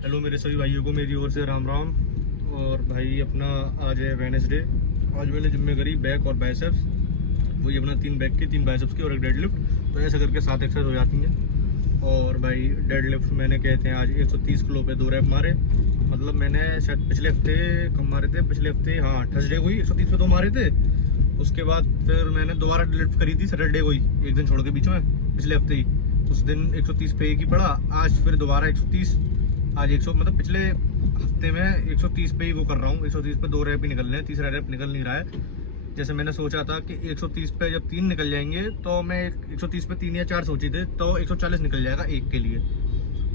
Hello मेरे सभी भाइयों को मेरी ओर से राम राम। और भाई अपना आज है वेडनेसडे। आज मैंने जिम में करी बैक और बाइसेप्स, वही अपना 3 बैक की 3 बाइसेप्स की और एक डेडलिफ्ट। तो ऐसे करके 7 एक्सरसाइज हो जाती हैं। और भाई डेडलिफ्ट मैंने कहते हैं आज 130 किलो पे 2 रैप मारे। मतलब मैंने शायद पिछले हफ्ते कम मारे थे, पिछले हफ्ते हाँ थर्सडे को ही 130 पे 2 मारे थे। उसके बाद फिर मैंने दोबारा डेडलिफ्ट करी थी सैटरडे को ही, एक दिन छोड़ के बीच में, पिछले हफ्ते ही। उस दिन 130 पे एक ही पड़ा। आज फिर दोबारा 130, आज 100, मतलब पिछले हफ्ते में 130 पे ही वो कर रहा हूँ। 130 पे 2 रैप ही निकल रहे हैं, तीसरा रैप निकल नहीं रहा है। जैसे मैंने सोचा था कि 130 पे जब 3 निकल जाएंगे तो मैं 130 पे 3 या 4 सोची थे तो 140 निकल जाएगा एक के लिए।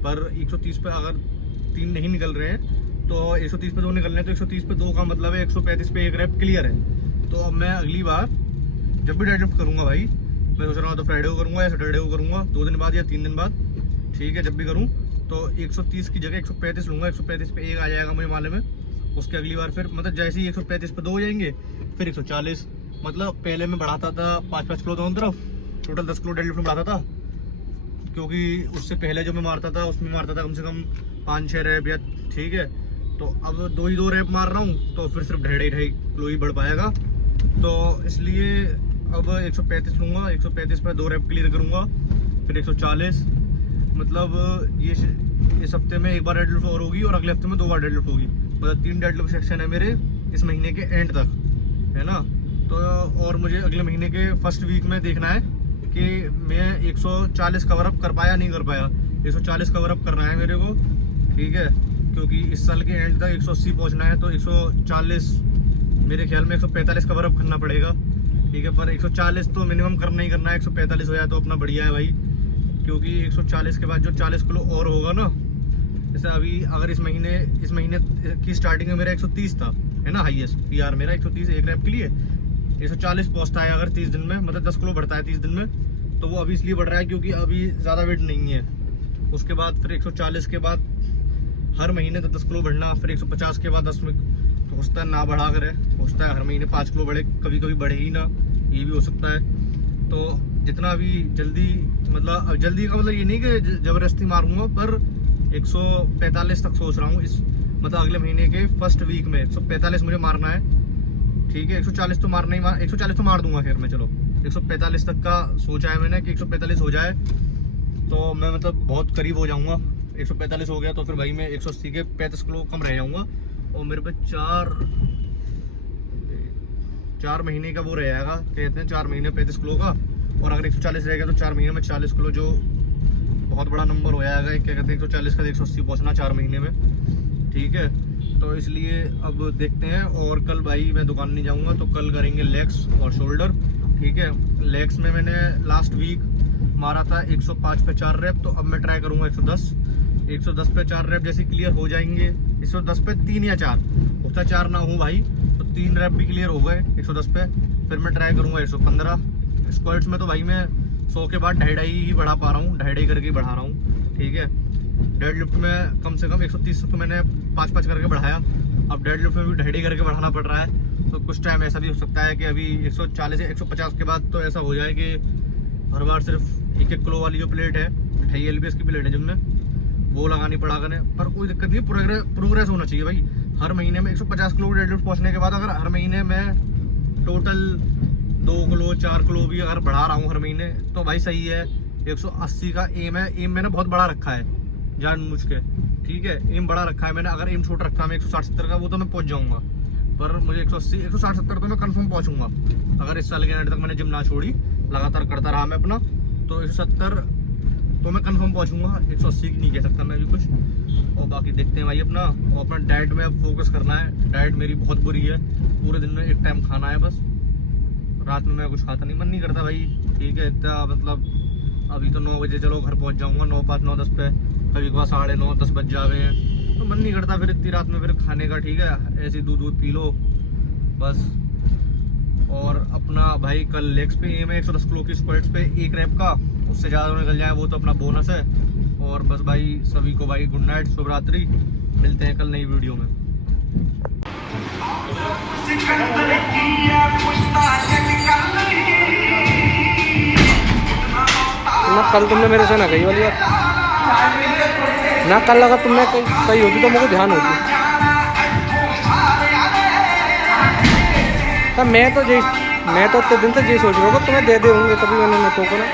पर 130 पे अगर 3 नहीं निकल रहे हैं तो 130 पे 2 निकल रहे हैं, तो 130 पे 2 का मतलब है 135 पे एक रैप क्लियर है। तो अब मैं अगली बार जब भी डेडलिफ्ट करूँगा भाई, मैं सोच रहा हूँ तो फ्राइडे को करूँगा या सैटरडे को करूँगा, 2 दिन बाद या 3 दिन बाद, ठीक है। जब भी करूँ तो 130 की जगह 135 लूँगा। 135 पे एक आ जाएगा मुझे मालूम है। उसके अगली बार फिर मतलब जैसे ही 135 पे 2 हो जाएंगे फिर 140। मतलब पहले मैं बढ़ाता था 5-5 किलो दोनों तरफ, टोटल 10 किलो डेडलिफ्ट में बढ़ाता था। क्योंकि उससे पहले जो मैं मारता था उसमें मारता था कम से कम 5-6 रैप या, ठीक है। तो अब 2 रैप मार रहा हूँ तो फिर सिर्फ 2.5 किलो ही बढ़ पाएगा। तो इसलिए अब 135 लूँगा, 135 पे 2 रैप क्लियर करूँगा, फिर 140। मतलब ये इस हफ्ते में एक बार डेडलिफ्ट और होगी और अगले हफ्ते में 2 बार डेडलिफ्ट होगी। मतलब 3 डेडलिफ्ट सेक्शन है मेरे इस महीने के एंड तक, है ना। तो और मुझे अगले महीने के फर्स्ट वीक में देखना है कि मैं 140 कवर अप कर पाया नहीं कर पाया। 140 कवर अप करना है मेरे को, ठीक है। क्योंकि इस साल के एंड तक 180 पहुँचना है, तो 140 मेरे ख्याल में 145 कवर अप करना पड़ेगा, ठीक है। पर 140 तो मिनिमम करना ही करना है। 145 हो जाए तो अपना बढ़िया है भाई। क्योंकि 140 के बाद जो 40 किलो और होगा ना, जैसे अभी अगर इस महीने की स्टार्टिंग में मेरा 130 था, है ना, हाईएस्ट पीआर मेरा 130 एक रैप के लिए। 140 पहुंचता है अगर 30 दिन में, मतलब 10 किलो बढ़ता है 30 दिन में। तो वो अभी इसलिए बढ़ रहा है क्योंकि अभी ज़्यादा वेट नहीं है। उसके बाद फिर 140 के बाद हर महीने तो 10 किलो बढ़ना, फिर 150 के बाद 10 में तो होता है ना बढ़ा कर है, होता है हर महीने 5 किलो बढ़े, कभी कभी बढ़े ही ना, ये भी हो सकता है। तो जितना अभी जल्दी, मतलब जल्दी का मतलब ये नहीं कि ज़बरदस्ती मारूंगा, पर 145 तक सोच रहा हूँ इस, मतलब अगले महीने के फर्स्ट वीक में 145 मुझे मारना है, ठीक है। 140 तो मारना ही 140 तो मार दूंगा खैर मैं, चलो 145 तक का सोचा है मैंने कि 145 हो जाए तो मैं मतलब बहुत करीब हो जाऊंगा। 145 हो गया तो फिर भाई मैं 180 के 35 किलो कम रह जाऊंगा और मेरे पे 4 महीने का वो रह जाएगा, कहते हैं 4 महीने 35 किलो का। और अगर 140 रहेगा तो 4 महीने में 40 किलो, जो बहुत बड़ा नंबर हो जाएगा। क्या कहते हैं 140 का 180 पहुँचना 4 महीने में, ठीक है। तो इसलिए अब देखते हैं। और कल भाई मैं दुकान नहीं जाऊंगा, तो कल करेंगे लेग्स और शोल्डर, ठीक है। लेग्स में मैंने लास्ट वीक मारा था 105 पे 4 रैप, तो अब मैं ट्राई करूंगा 110 पे 4 रैप। जैसे क्लियर हो जाएंगे 110 पे 3 या 4, होता 4 ना हो भाई तो 3 रैप भी क्लियर हो गए 110 पे। फिर मैं ट्राई करूंगा 115। स्क्वाट्स में तो भाई मैं 100 के बाद 2.5 ही बढ़ा पा रहा हूँ, 2.5 करके बढ़ा रहा हूँ, ठीक है। डेडलिफ्ट में कम से कम 130 तो मैंने 5-5 करके बढ़ाया, अब डेडलिफ्ट में भी 2.5 करके बढ़ाना पड़ रहा है। तो कुछ टाइम ऐसा भी हो सकता है कि अभी 140 या 150 के बाद तो ऐसा हो जाए कि हर बार सिर्फ 1-1 किलो वाली जो प्लेट है, 2.5 LBS की प्लेट है जिनमें, वो लगानी पड़ा करें। पर कोई दिक्कत नहीं, प्रोग्रेस होना चाहिए भाई। हर महीने में 150 किलो डेडलिफ्ट पहुँचने के बाद अगर हर महीने में टोटल 2 किलो 4 किलो भी अगर बढ़ा रहा हूँ हर महीने, तो भाई सही है। 180 का एम है, एम मैंने बहुत बड़ा रखा है जानबूझ के, ठीक है। एम बड़ा रखा है मैंने, अगर एम छोटा रखा है मैं 160-70 का, वो तो मैं पहुंच जाऊंगा। पर मुझे 180 160-70 तो मैं कंफर्म पहुंचूंगा अगर इस साल के एंड तक मैंने जिम ना छोड़ी, लगातार करता रहा मैं अपना, तो 170 तो मैं कंफर्म पहुंचूंगा। 180 की नहीं कह सकता मैं भी कुछ। और बाकी देखते हैं भाई अपना। और अपना डाइट में अब फोकस करना है। डाइट मेरी बहुत बुरी है, पूरे दिन में एक टाइम खाना है बस, रात में मैं कुछ खाता नहीं, मन नहीं करता भाई, ठीक है। इतना मतलब अभी तो 9 बजे चलो घर पहुंच जाऊंगा, 9:05 9:10 पे, कभी कभार 9:30 10 बज जावे हैं, तो मन नहीं करता फिर इतनी रात में फिर खाने का, ठीक है। ऐसे दूध पी लो बस। और अपना भाई कल लेग्स पे एम है 110 किलो की स्क्वाट्स पे 1 रैप का, उससे ज़्यादा निकल जाए वो तो अपना बोनस है। और बस भाई सभी को भाई गुड नाइट, शुभ रात्रि, मिलते हैं कल नई वीडियो में। कल तुमने मेरे से ना कही वाली बात। ना कर लगा तुमने कहीं होती तो मुझे ध्यान होती। तो मैं तो उतने दिन से ये सोच रहा हूँ तुम्हें दे दे होंगे, तभी मैंने तो को ना